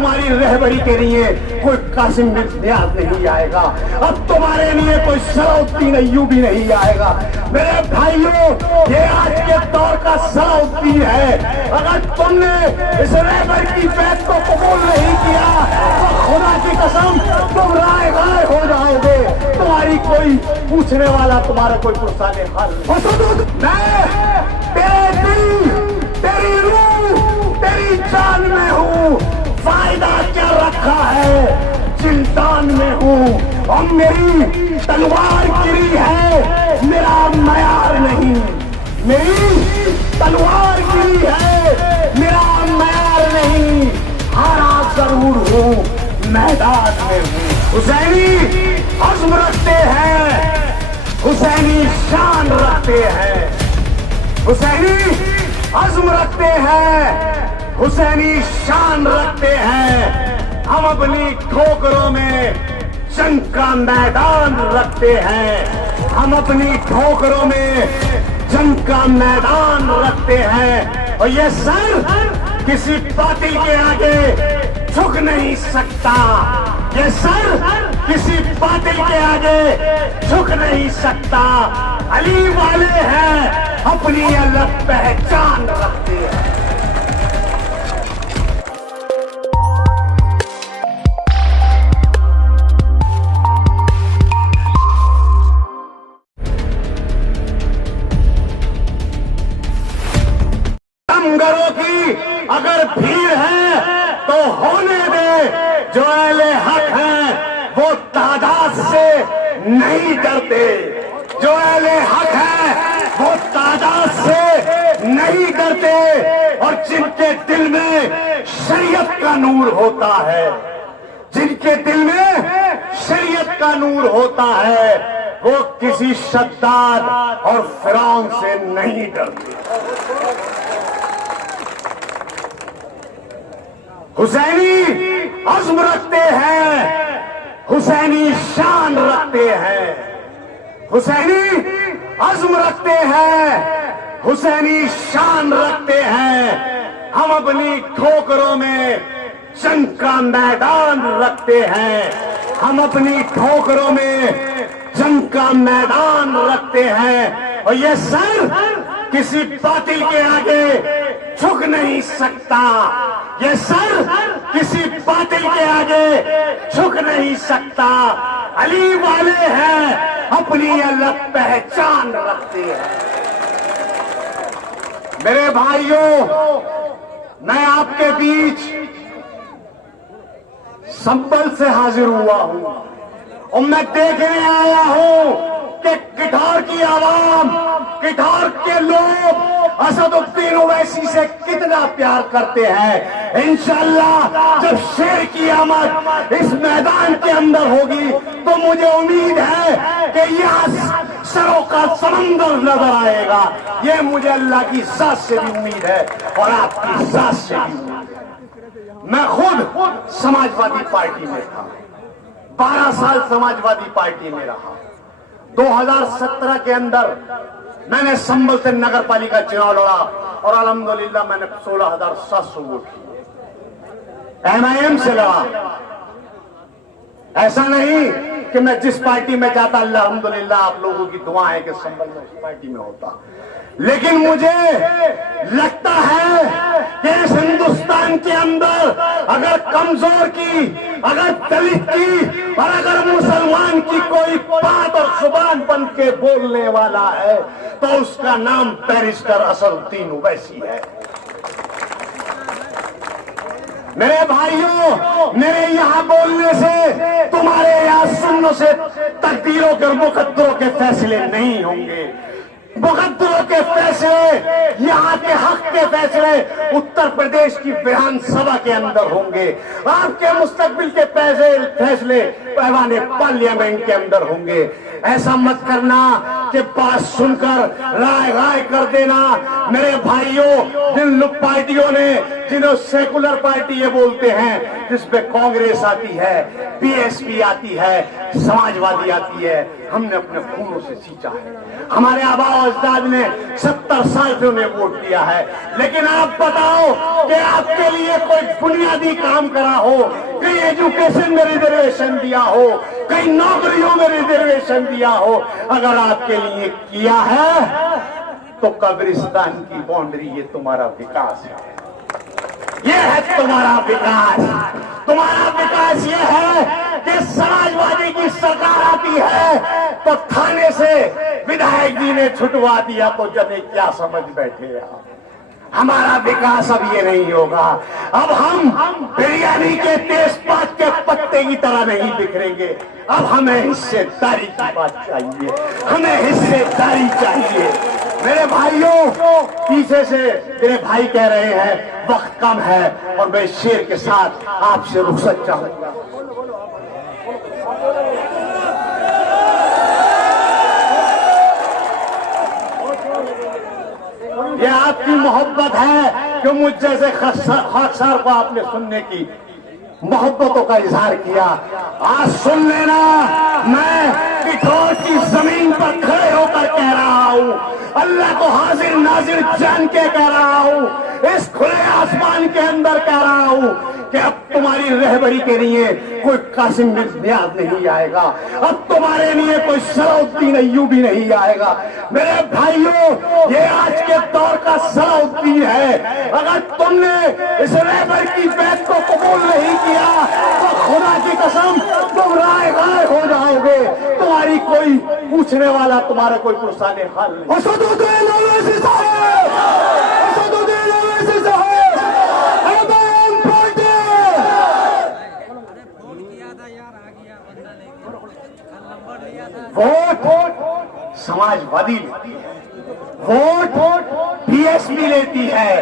तुम्हारी रहबरी के लिए कोई कासिम नियाज नहीं आएगा, अब तुम्हारे लिए कोई सलाउद्दीन अय्यूबी नहीं आएगा। मेरे भाइयों, ये आज के दौर का सलाउद्दीन है। अगर तुमने इस रहबर की बात को कबूल नहीं किया तो खुदा की कसम तुम राय गाय हो जाओगे। तुम्हारी कोई पूछने वाला, तुम्हारा कोई पुरसाने हल मैं तेरे दिल, तेरी रूह, तेरी जान में हूँ। फायदा क्या रखा है, जिंदान में हूँ। और मेरी तलवार गिरी है, मेरा मयार नहीं। मेरी तलवार गिरी है, मेरा मयार नहीं। हारा जरूर हूँ, मैदान में हूँ। हुसैनी अज़्म रखते हैं, हुसैनी शान रखते हैं, हुसैनी अज़्म रखते हैं, हुसैनी शान रखते हैं। हम अपनी ठोकरों में जंग का मैदान रखते हैं, हम अपनी ठोकरों में जंग का मैदान रखते हैं। और ये सर किसी बातिल के आगे झुक नहीं सकता, ये सर किसी बातिल के आगे झुक नहीं सकता। अली वाले हैं, अपनी अलग पहचान रखते हैं। तमगरों की अगर भीड़ है तो होने दे। जो अहले हक हैं वो तादाद से नहीं डरते, जो अहले हक हैं वो तादाद से नहीं डरते। और जिनके दिल में शरीयत का नूर होता है, जिनके दिल में शरीयत का नूर होता है, वो किसी शद्दाद और फिरौन से नहीं डरते। हुसैनी अज़्म रखते हैं, हुसैनी शान रखते हैं, हुसैनी अज़्म रखते हैं, हुसैनी शान रखते हैं। हम अपनी ठोकरों में जंग का मैदान रखते हैं, हम अपनी ठोकरों में जंग का मैदान रखते हैं। और ये सर किसी बातिल के आगे झुक नहीं सकता, ये सर किसी बातिल के आगे झुक नहीं सकता। अली वाले हैं, अपनी अलग पहचान रखते हैं। मेरे भाइयों, मैं आपके बीच संबल से हाजिर हुआ हूं और मैं देखने आया हूं कि किठार की आवाम, किठार के लोग असदुद्दीन ओवैसी से कितना प्यार करते हैं। इंशाअल्लाह जब शेर की आमद इस मैदान के अंदर होगी तो मुझे उम्मीद है कि यहाँ सरों का समंदर नजर आएगा। ये मुझे अल्लाह की जात से भी उम्मीद है और आपकी जात से भी। मैं खुद समाजवादी पार्टी में था, 12 साल समाजवादी पार्टी में रहा। 2017 के अंदर मैंने संभल से नगर पालिका चुनाव लड़ा और अल्हम्दुलिल्लाह मैंने 16,700 वोट किए। एमआईएम से लड़ा। ऐसा नहीं कि मैं जिस पार्टी में जाता, अल्हम्दुलिल्लाह आप लोगों की दुआ है कि संभल में उस पार्टी में होता, लेकिन मुझे लगता है कि इस हिंदुस्तान के अंदर अगर कमजोर की, अगर दलित की और अगर मुसलमान की कोई बात और जुबान बन के बोलने वाला है तो उसका नाम बैरिस्टर असदुद्दीन ओवैसी है। मेरे भाइयों, मेरे यहाँ बोलने से, तुम्हारे यहाँ सुनने से तकदीरों के और मुकद्दरों के फैसले नहीं होंगे। मुकद्दरों के फैसले, यहाँ के हक के फैसले उत्तर प्रदेश की विधानसभा के अंदर होंगे। आपके मुस्तकबिल के फैसले पैमाने पार्लियामेंट के अंदर होंगे। ऐसा मत करना कि बात सुनकर राय राय कर देना। मेरे भाइयों, जिन लोग पार्टियों ने, जिन्हें सेकुलर पार्टी ये बोलते हैं, जिसमें कांग्रेस आती है, बीएसपी आती है, समाजवादी आती है, हमने अपने खूनों से सींचा है। हमारे आबा अजदाद ने 70 साल से उन्हें वोट दिया है। लेकिन आप बताओ कि आपके लिए कोई बुनियादी काम करा हो, कहीं एजुकेशन में रिजर्वेशन दिया हो, कहीं नौकरियों में रिजर्वेशन दिया हो, अगर आपके लिए किया है तो कब्रिस्तान की बाउंड्री ये तुम्हारा विकास है। ये है तुम्हारा विकास। तुम्हारा विकास ये है कि समाजवादी की सरकार आती है तो थाने से विधायक जी ने छुटवा दिया, तो जने क्या समझ बैठे आप। हमारा विकास अब ये नहीं होगा। अब हम बिरयानी के तेजपात के पत्ते की तरह नहीं बिखरेंगे। अब हमें हिस्सेदारी की बात चाहिए, हमें हिस्सेदारी चाहिए। मेरे भाइयों, पीछे से मेरे भाई कह रहे हैं वक्त कम है और मैं शेर के साथ आपसे रुखसत चाहूंगा। ये आपकी मोहब्बत है कि मुझ जैसे खाकसार को आपने सुनने की मोहब्बतों का इजहार किया। आज सुन लेना, मैं पिठोर की जमीन पर खड़े होकर कह रहा हूं, अल्लाह को हाजिर नाजिर जान के कह रहा हूं, इस खुले आसमान के अंदर कह रहा हूं कि अब तुम्हारी रहबरी के लिए कोई कासिम नियाज नहीं आएगा, अब तुम्हारे लिए कोई सलाउद्दीन अय्यूबी नहीं आएगा। मेरे भाइयों, ये आज के दौर का सलाउद्दीन है। अगर तुमने इस रहबर की बैत को कबूल नहीं किया तो खुदा की कसम तुम राय गाय हो जाओगे। तुम्हारी कोई पूछने वाला, तुम्हारा कोई पुरसाने हाल नहीं। वोट समाजवादी लेती है, वोट बीएसपी लेती है,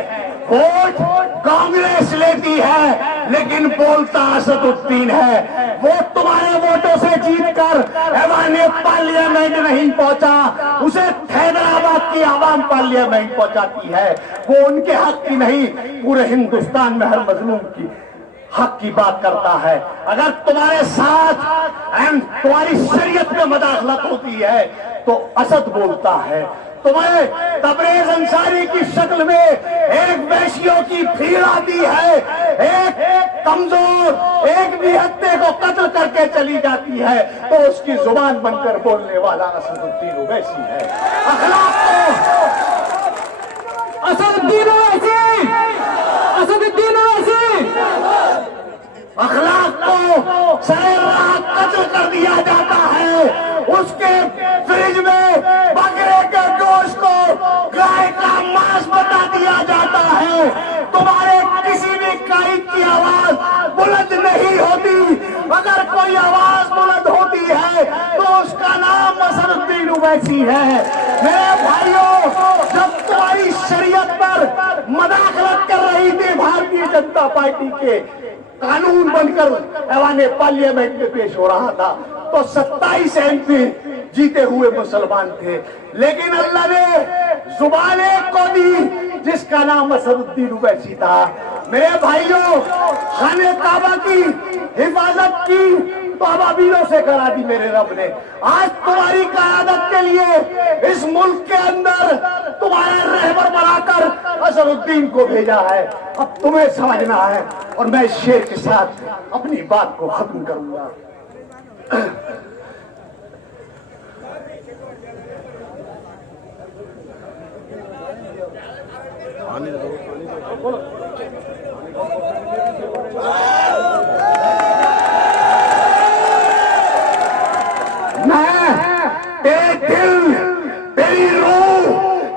वोट कांग्रेस लेती है, लेकिन बोलता असदुद्दीन है। वोट तुम्हारे वोटों से जीतकर ऐवाने पार्लियामेंट नहीं पहुंचा, उसे हैदराबाद की आवाम पार्लियामेंट पहुंचाती है। वो उनके हक की नहीं, पूरे हिंदुस्तान में हर मजलूम की हक की बात करता है। अगर तुम्हारे साथ तुम्हारी शरीयत में मदाखलत होती है तो असद बोलता है। तुम्हें तबरेज अंसारी की शक्ल में एक वैश्यों की भीड़ आती है, एक कमजोर एक निहत्ते को कत्ल करके चली जाती है, तो उसकी जुबान बनकर बोलने वाला असदुद्दीन ओवैसी है। अखलाक को असदुद्दीन ओवैसी, असदुद्दीन ओवैसी अखलाक को सरेआम कत्ल कर दिया जाता है। उसके फ्रिज में बकरे के गोश्त को गाय का मांस बता दिया जाता है। तुम्हारे किसी भी कायद की आवाज बुलंद नहीं होती। अगर कोई आवाज बुलंद होती है तो उसका नाम असदुद्दीन ओवैसी है। मेरे भाइयों, जब तुम्हारी शरीयत पर मदाखलत कर रही थी भारतीय जनता पार्टी के कानून बनकर ऐवाने पार्लियामेंट में पेश हो रहा था, तो 27 एमपी जीते हुए मुसलमान थे, लेकिन अल्लाह ने जुबान को दी जिसका नाम असदुद्दीन ओवैसी था। मेरे भाइयों, खाने काबा की हिफाजत की तो अबाबीलों से करा दी मेरे रब ने। आज तुम्हारी क़यादत के लिए इस मुल्क के अंदर तुम्हारा रहबर बनाकर असदुद्दीन को भेजा है। अब तुम्हें समझना है और मैं शेर के साथ अपनी बात को खत्म करूंगा। मैं तेरे दिल, तेरी रूह,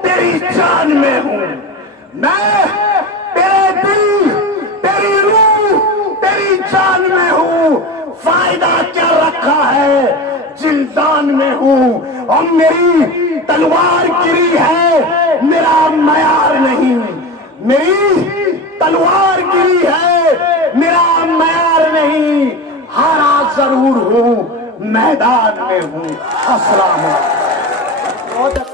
तेरी जान में हूं। मैं तेरे दिल, तेरी रूह, तेरी जान में हूं। फायदा क्या रखा है, जिंदान में हूं। और मेरी तलवार गिरी है, मेरा मयार नहीं। मेरी तलवार गिरी है, मेरा मयार नहीं। हारा जरूर हूं, मैदान में हूं। अस्सलाम वालेकुम।